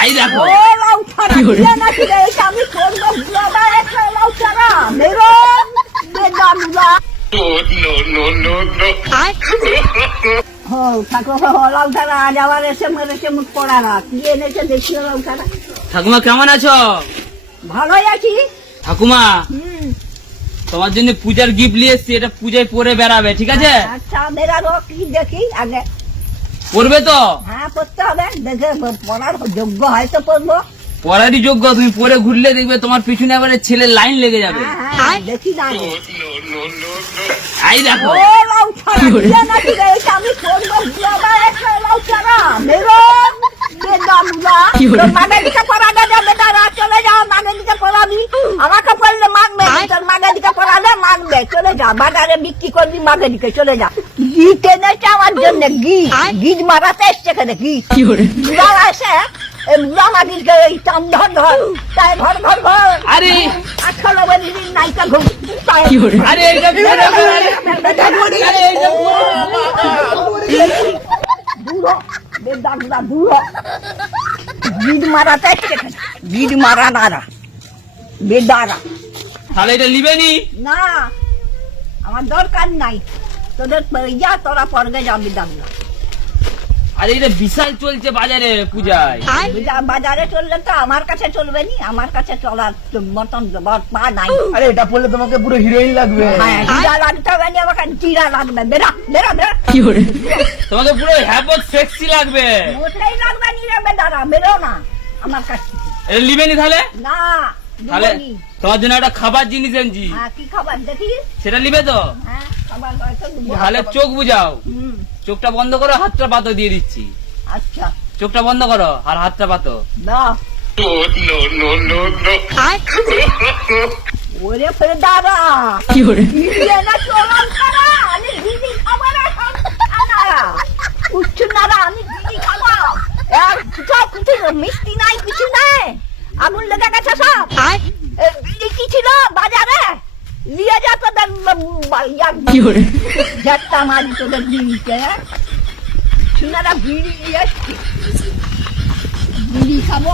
I দেখো ও লাউছাড়া দিয়ে নাকি রে এটা আমি করবো বুড়াটা একটা লাউছাড়া মেরো বেদানুলা থাকো লাউছাড়া আজ আবার এসে মেরেছে মুখ পড়া না কি এনেছে দেখিও লাউছাড়া। ঠাকুমা কেমন আছো? ভালোই আছি। ঠাকুমা তোমার জন্য পূজার গিফট নিয়ে এসছি, এটা পূজায় পরে বেড়াবে, ঠিক আছে? আচ্ছা বেরাবো, কি দেখি আগে। পড়বে তো? হ্যাঁ পড়তে হবে, দেখে পড়ার যোগ্য হয়তো পড়বো। পড়ারই যোগ্য, তুমি পরে ঘুরলে দেখবে তোমার পিছনে এবারে ছেলের লাইন লেগে যাবে। হ্যাঁ দেখি না আই দেখো ও লাউছাড়া দিয়ে নাকি রে এটা আমি করবো বুড়াটা একটা লাউছাড়া মেরো বেদানুলা। তোর মাগের দিকে পড়াবে না বেটারা, চলে যাও মাগের দিকে পড়াবি। আমাকে পড়লে মাগবে, তোর মাগের দিকে পড়াবে মাগবে, চলে যা বাজারে বিক্রি করবি মাগের দিকে চলে যা। গিট এনেছে আমার জন্য, গিট মারাতে এসছে এখানে গিট। বুড়া আসে এই বুড়া মাগিরকে এই টান ধর ধর তাই ঘর ঘর ঘর। আরে 18 বছরের নায়িকা ঘুম আরে এইটা পরে বেড়াবে। আরে এইটা বুড়ো বেদানুলা বুড়ো গিট মারাতে এসছে এখানে, গিট মারা নারা বেদারা। তাহলে এটা নিবে নি? না আমার দরকার নাই, তোদের যা তোরা পড়বে যাবি দামলা। আরে এটা বিশাল চলছে বাজারে পূজায়। বাজারে চললে তো আমার কাছে চলবে নি, আমার কাছে চলার মতন পা নাই। আরে এটা পড়লে তোমাকে পুরো হিরোইন লাগবে। হ্যাঁ জিরা লাগতে হবে না, আমাকে জিরা লাগবে। বেরা বেরা বেরা তোমাকে পুরো হ্যাপক সেক্সি লাগবে। মোটেই লাগবে নি রে বেদারা, বেরো না আমার কাছ থেকে। এটা নিবে নি তাহলে? না তাহলে দিবনি। তোমার জন্য একটা খাবার জিনিস এনেছি, হ্যাঁ কি খাবার দেখি? সেটা নিবে তো? হ্যাঁ খাবার হয়তো দিব। তাহলে চোখ বুঝাও, হুম, চোখটা বন্ধ করো, হাতটা পাতো দিয়ে দিচ্ছি। আচ্ছা চোখটা বন্ধ করো আর হাতটা পাতো। দাও। ওরে বেদারা না চলাম তারা, আমি দিদি খাবার উচ্চ নারা, আমি দিদি খাবো। আর কিছু মিষ্টি নাই কিছু নাই, আগুন লেগে গেছে সব। বিড়ি কি ছিল বাজারে নিয়ে যা তোদের ঝাট্টা মারি তোদের বিড়িকে। শুনারা বিড়ি নিয়ে বিড়ি খাবো।